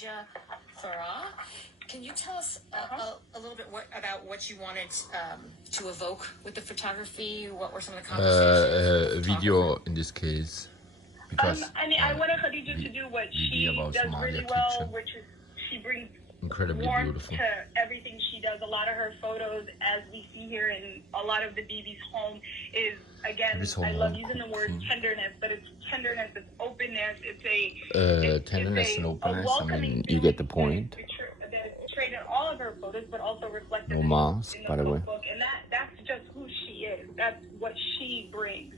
Khadija Farah. Can you tell us a little bit about what you wanted to evoke with the photography? What were some of the conversations? Video in this case. Because I wanted Khadija to do what she does really well, which is she brings incredibly warmth beautiful to everything she does. A lot of her photos, as we see here in a lot of the BB's home, is, again, I love using the word tenderness, but it's tenderness, it's openness, it's tenderness and openness. I mean, you get the point. That is portrayed in all of her photos, but also reflected No mask, in the by the way. book. And that's just who she is. That's what she brings.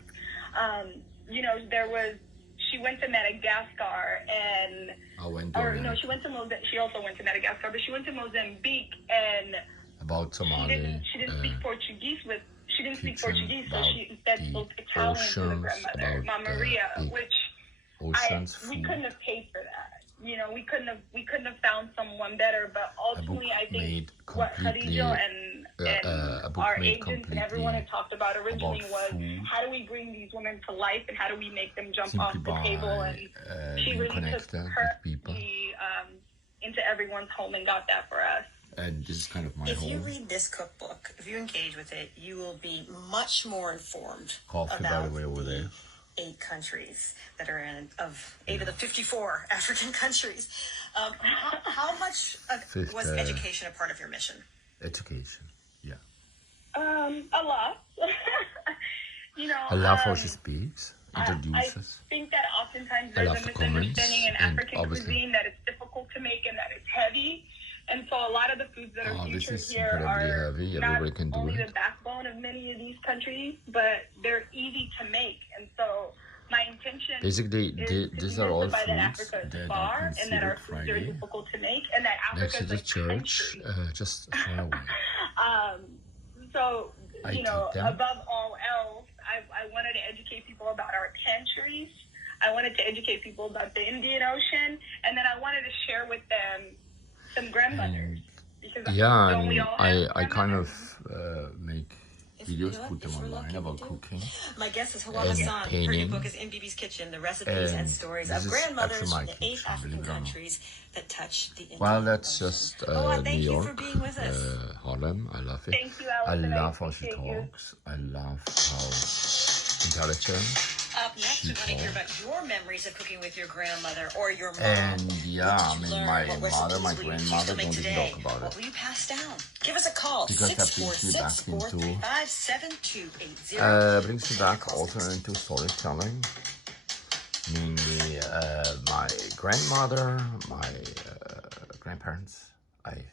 She went to Madagascar and she went to Mozambique. She also went to Madagascar, but she went to Mozambique and about Somali. She didn't speak Portuguese so she instead spoke Italian to the grandmother, Mama Maria, which we couldn't have paid for that. We couldn't have found someone better. But ultimately, I think what Khadija and our agents and everyone had talked about originally was how do we bring these women to life and how do we make them jump off the table? And she really took her into everyone's home and got that for us. And this is kind of my home. If you read this cookbook, if you engage with it, you will be much more informed Coffee, by the way, over there. 8 countries that are in, of 8 of the 54 African countries. How much was education a part of your mission? Education, yeah. A lot. I love how she speaks, introduces. I think that oftentimes there's a misunderstanding in African cuisine that it's difficult to make and that it's heavy. And so a lot of the foods that are featured here are not only the backbone of many of these countries, but they're easy to make. And so my intention basically, these are all foods that are and that our foods are difficult to make, and that Africa next to the church, just far away. So, above all else, I wanted to educate people about our pantries. I wanted to educate people about the Indian Ocean, and then I wanted to share with them some grandmothers. I kind of make videos, put them online about cooking. My guest is Hawa Hassan. Her new book is In BB's Kitchen, the recipes and stories of grandmothers from the 8 African countries that touch the Indian Well, that's Ocean. just New York, for being with us. Harlem. I love it. Thank you, Allison. I love how she talks. I love how intelligent. Up next, we want to hear about your memories of cooking with your grandmother or your mom. And my mother, my grandmother don't even talk about it. What will you pass down? Give us a call. Because that brings me back into 646-435-7280. Brings me back also into storytelling. Mainly my grandmother, my grandparents.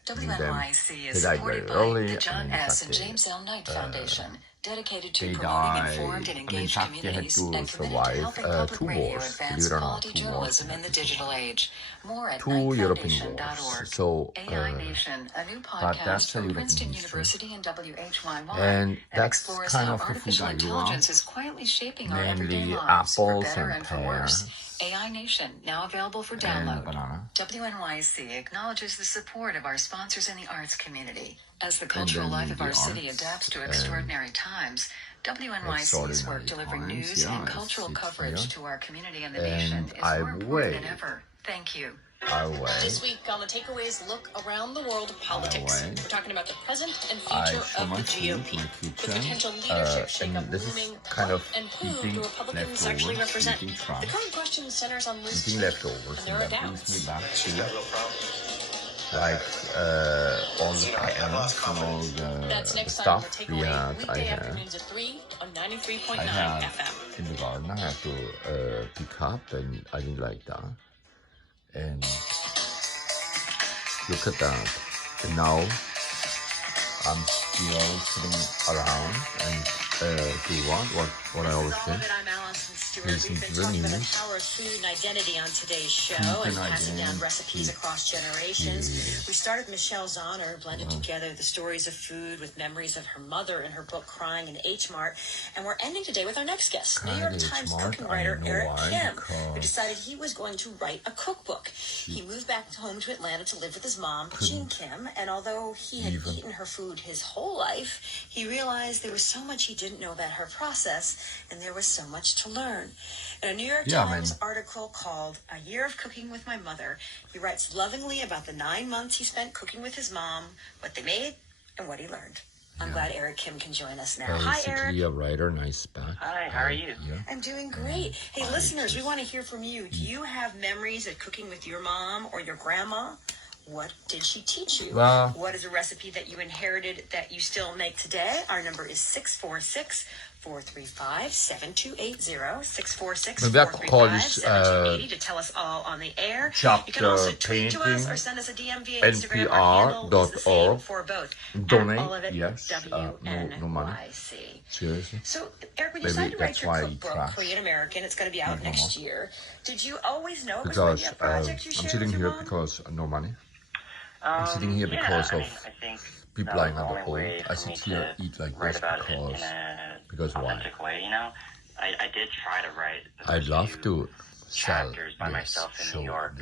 WNYC is supported by the John S. and James L. Knight Foundation, dedicated to promoting informed and engaged communities and committed to helping public radio advance quality journalism in the digital age. More at knightfoundation.org. So, AI Nation, a new podcast from Princeton University and WHYY, and that's explores kind how of the artificial food intelligence is quietly shaping our everyday mainly lives, for apples better and and for worse. pears. AI Nation, now available for And download. banana. WNYC acknowledges the support of our sponsors in the arts community. As the cultural life of our city adapts to extraordinary times, WNYC's work delivering news and cultural coverage to our community and the nation is more important than ever. Thank you. This week on the Takeaways, look around the world of politics. We're talking about the present and future of the GOP. The potential leadership shakeup looming. And who do Republicans actually represent? The current question centers on Liz Cheney, and there are doubts. Like all the patterns and all the stuff we had, I had in the garden. I had to pick up, and I didn't like that. And look at that. And now I'm still sitting around and do what I always do. Listen to the news. The power of food and identity on today's show and passing down recipes across generations. We started with Michelle's honor, blended together the stories of food with memories of her mother in her book Crying in H Mart. And we're ending today with our next guest, New York Times cooking writer Eric Kim, who decided he was going to write a cookbook. He moved back back home to Atlanta to live with his mom, Jean Kim, and although he had eaten her food his whole life, he realized there was so much he didn't know about her process, and there was so much to learn. In a New York Times article called A Year of Cooking with My Mother, he writes lovingly about the 9 months he spent cooking with his mom, what they made, and what he learned. I'm glad Eric Kim can join us now. Hi, Eric. A writer, nice back. Hi, how are you? Yeah. I'm doing great. Hey, listeners, we want to hear from you. Do you have memories of cooking with your mom or your grandma? What did she teach you? Well, what is a recipe that you inherited that you still make today? Our number is 646-435-7280. 646-435-7280 to tell us all on the air. You can also tweet to us or send us a DM via Instagram. Our handle is the same for both. Donate, yes. No money. Seriously? So, Eric, when you decided to write your cookbook, Korean American, it's going to be out next year. Did you always know it was going to be a project you shared I'm sitting with your here mom? because no money. I'm sitting here because of I think people lying on the hole. I sit here, eat like this because why? Way, you know, I did try to write. I'd love to sell chapters by myself in New York.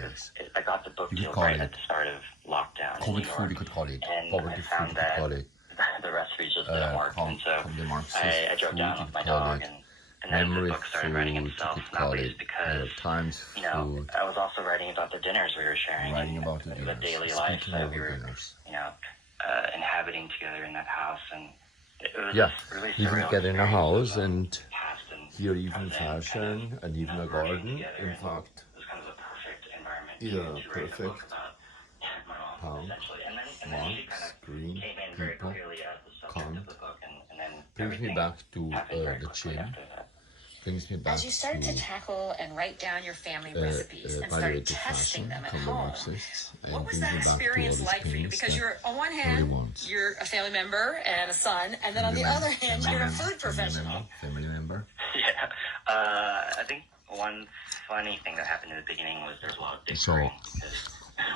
I got the book You deal could call right it at the start of lockdown in COVID New food, York, you could call it. and Poverty I food, found you could that call it. the recipes just didn't work, and so From the Marxist I drove food, down you with my could call dog, it. and then the Memory book started food, writing you itself, could not call least it. New because, York Times you know, food. I was also writing about the dinners we were sharing, Writing and about the the dinners. daily life Speaking that of we the were, dinners. you know, inhabiting together in that house, and it was Yeah, really you surreal can get in a experience house of, and past and hear even present fashion and even a working garden. together, In and fact, it was kind of a perfect environment Yeah, to write a book perfect. about my mom, Calm, essentially. And then she kind marks, of green, came in very people, clearly as the subject calm. of the book, and then Brings me everything back to happened very the quickly gym. after that. Brings me back As you started to to tackle and write down your family recipes and started palliative testing fashion them at from the home, Marxists. And what was brings that me back to all experience these like for you? things Because that you're, on one nobody hand, wants. you're a family member and a son, and then on the other hand, you're a food professional. Family member. Yeah, I think one funny thing that happened in the beginning was there's a lot of differing because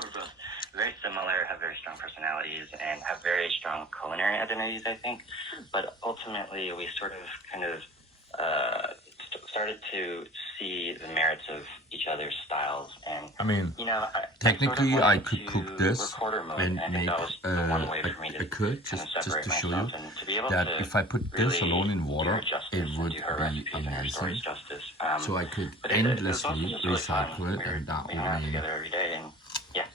we're both very similar, have very strong personalities, and have very strong culinary identities, I think. But ultimately, we sort of kind of started to see the merits of each other's styles, and I mean, you know, technically, I I could cook this reporter mode, and I think make that was the one way for me to just to show you myself and to be able that to if I put this really alone in do water, her justice it and would do her be recipes and her stories amazing. justice. So I could But it was endlessly also just really fun. recycle it, and that We hung out would mean, together every day, and yeah.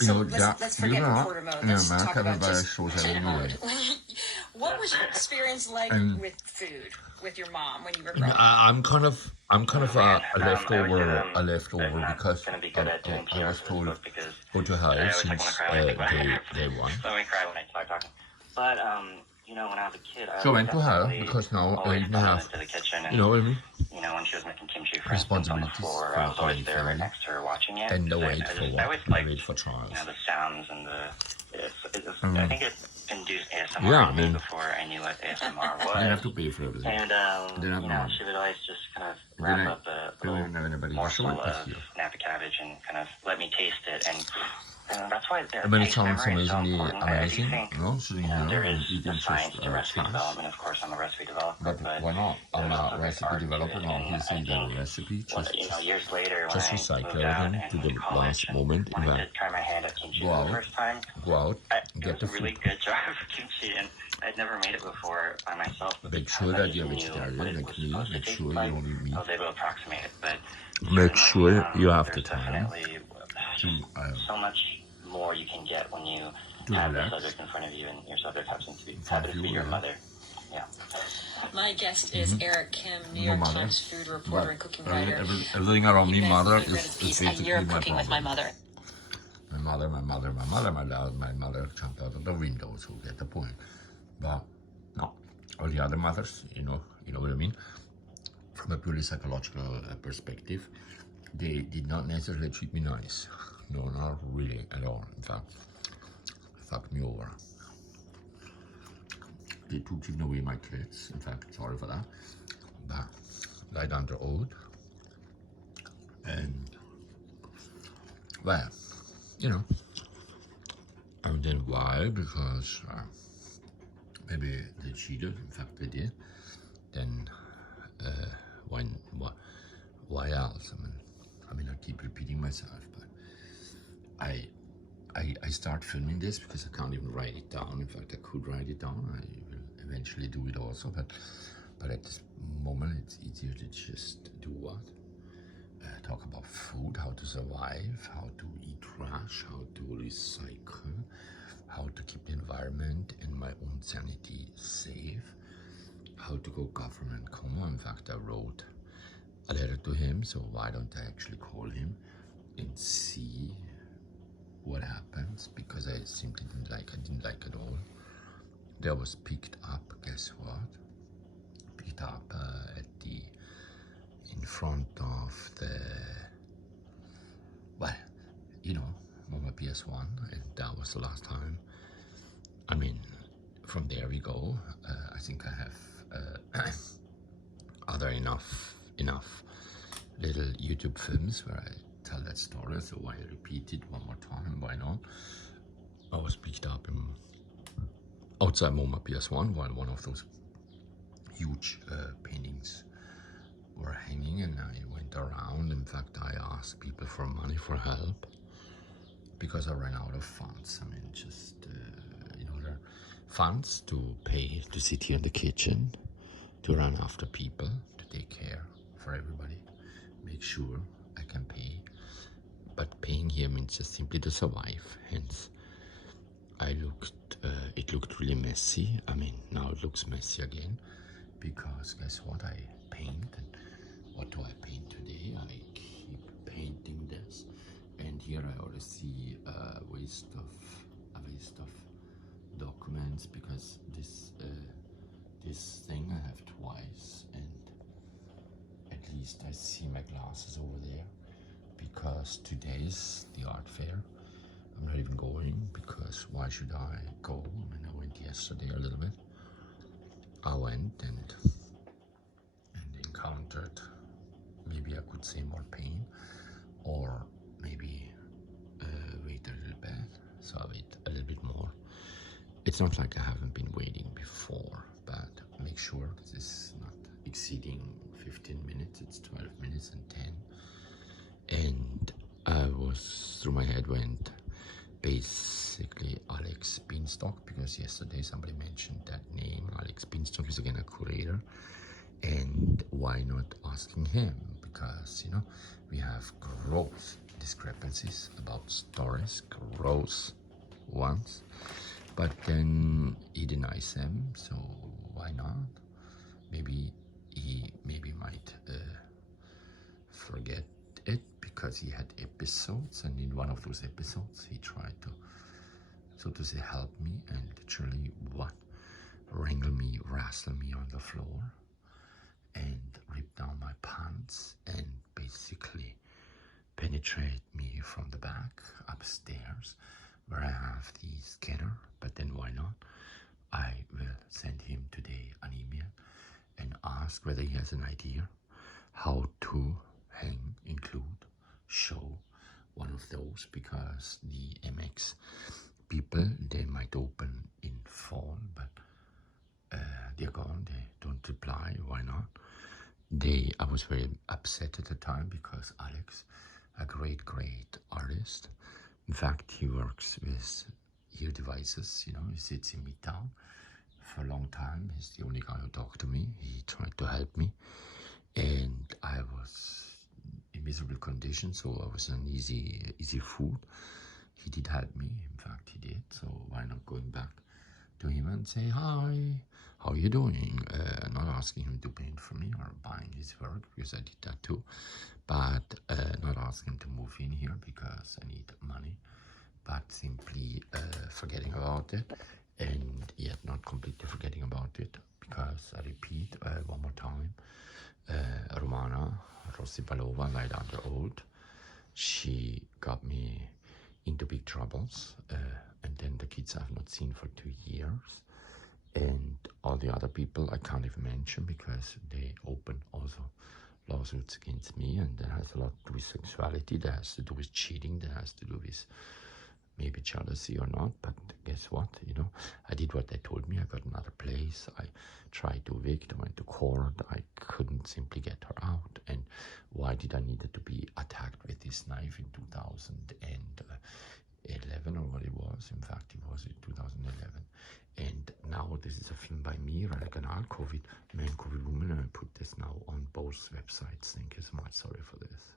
you So know, let's that forget you know, reporter mode. in Let's talk America, about everybody just shows kid every way. mode. What was your experience like And- with food with your mom when you were growing up? I'm kind of a leftover I'm because not gonna be good at doing I was PR for this told book because go to I hell always since like when I cry when I think about it. day one. So I cry when I start talking. But you know, when I was a kid, I So I went to her definitely because now I always even gone have, into the kitchen, and you know what I mean? you know, when she was making kimchi, for instance, on the Responsibilities floor, for I was always the there right family. next to her watching it. And the because wait I for just- I what? always The liked, wait for trials. you know, the sounds and Mm. I think it induced ASMR Yeah, in me man. before I knew what ASMR was. You didn't have to pay for everything. And Didn't have you know, money. she would always just kind of Didn't wrap I- up a don't little even have anybody to morsel show it, but of here. snapper cabbage and kind of let me taste it, and that's why I mean, it taste sounds memory is so amazingly important. I do amazing, think, you know, sitting you know, here there and is eating the science just to recipe trash. development. Of course, I'm a recipe developer, But why not? I'm there's a also recipe art to developer it, now. and Here's I the think recipe. you know, Just years later, when just I recycle moved out everything and to went the to college, last and moment. when I Well, did try my hand at kimchi go for out, the first time, go out, it get was the a really food. good jar of kimchi, and I'd never made it before by myself. But Make because sure I that just you're knew vegetarian, what it like was me. supposed to Make taste sure you like, don't eat meat. I was able to approximate it, but Make sure certainly, you have the there's time definitely to so much more you can get when you to have the relax. subject in front of you, and your subject happens to be you, your yeah. mother. Yeah. My guest is Eric Kim, New No York mother. Times food reporter and cooking writer. Everything around me, You guys mother, have read his is piece, A basically Year of my Cooking with My problem. Mother. My mother jumped out of the window, so get the point. But no, all the other mothers, you know what I mean? From a purely psychological perspective, they did not necessarily treat me nice. No, not really at all. In fact, fucked me over. They took even away my kids. In fact, sorry for that. But died under oath. And well, you know, and then why? Because maybe they cheated. In fact, they did. Then why else? I mean, I keep repeating myself, but I start filming this because I can't even write it down. In fact, I could write it down. I will eventually do it also, but at this moment it's easier to just do what? Talk about food, how to survive, how to eat trash, how to recycle, how to keep the environment and my own sanity safe, how to go government coma. In fact, I wrote a letter to him, so why don't I actually call him and see what happens, because I simply didn't like at all. That was picked up, guess what? Picked up in front of the, well, MoMA PS1, and that was the last time. I mean, from there we go. I think I have other enough little YouTube films where I tell that story, so why repeat it one more time? Why not? I was picked up outside MoMA PS1 while one of those huge paintings were hanging, and I went around. In fact, I asked people for money, for help, because I ran out of funds. I mean, just there are funds to pay to sit here in the kitchen, to run after people, to take care for everybody, make sure I can pay. But paying here means just simply to survive. Hence, it looked really messy. I mean, now it looks messy again, because guess what? I paint, and what do I paint today? I keep painting this, and here I already see a waste of documents, because this thing I have twice, and at least I see my glasses over there, because today's the art fair. I'm not even going, because why should I go? I mean, I went yesterday a little bit. I went and encountered, maybe I could say, more pain, or maybe wait a little bit. So I wait a little bit more. It's not like I haven't been waiting before, but make sure this is not exceeding 15 minutes. It's 12 minutes and 10. And I was, through my head went basically Alex Beanstalk, because yesterday somebody mentioned that name. Alex Beanstalk is again a curator, and why not asking him? Because we have gross discrepancies about stories, gross ones, but then he denies them, so why not? Maybe he might forget it, because he had episodes, and in one of those episodes he tried to, so to say, help me, and literally wrangle me, wrestle me on the floor, and rip down my pants, and basically penetrate me from the back upstairs, where I have the scanner. But then why not? I will send him today an email and ask whether he has an idea how to show one of those, because the MX people, they might open in fall, but they're gone, they don't reply. Why not? I was very upset at the time, because Alex, a great artist, in fact, he works with ear devices, he sits in Midtown for a long time. He's the only guy who talked to me. He tried to help me, and I was in miserable conditions, so I was an easy food. He did help me, in fact he did, so why not going back to him and say, hi, how are you doing? Not asking him to paint for me or buying his work, because I did that too, but not asking him to move in here because I need money, but simply forgetting about it, and yet not completely forgetting about it, because I repeat one more time, Romana Rosipalova, like other old, she got me into big troubles, and then the kids I've not seen for 2 years, and all the other people I can't even mention, because they open also lawsuits against me, and that has a lot to do with sexuality, that has to do with cheating, that has to do with maybe jealousy or not, but guess what, you know, I did what they told me. I got another place. I tried to evict. I went to court. I couldn't simply get her out. And why did I need to be attacked with this knife in 2011 or what it was? In fact, it was in 2011. And now this is a film by me, Radikal COVID, Man, COVID Woman, and I put this now on both websites. Thank you so much. Sorry for this.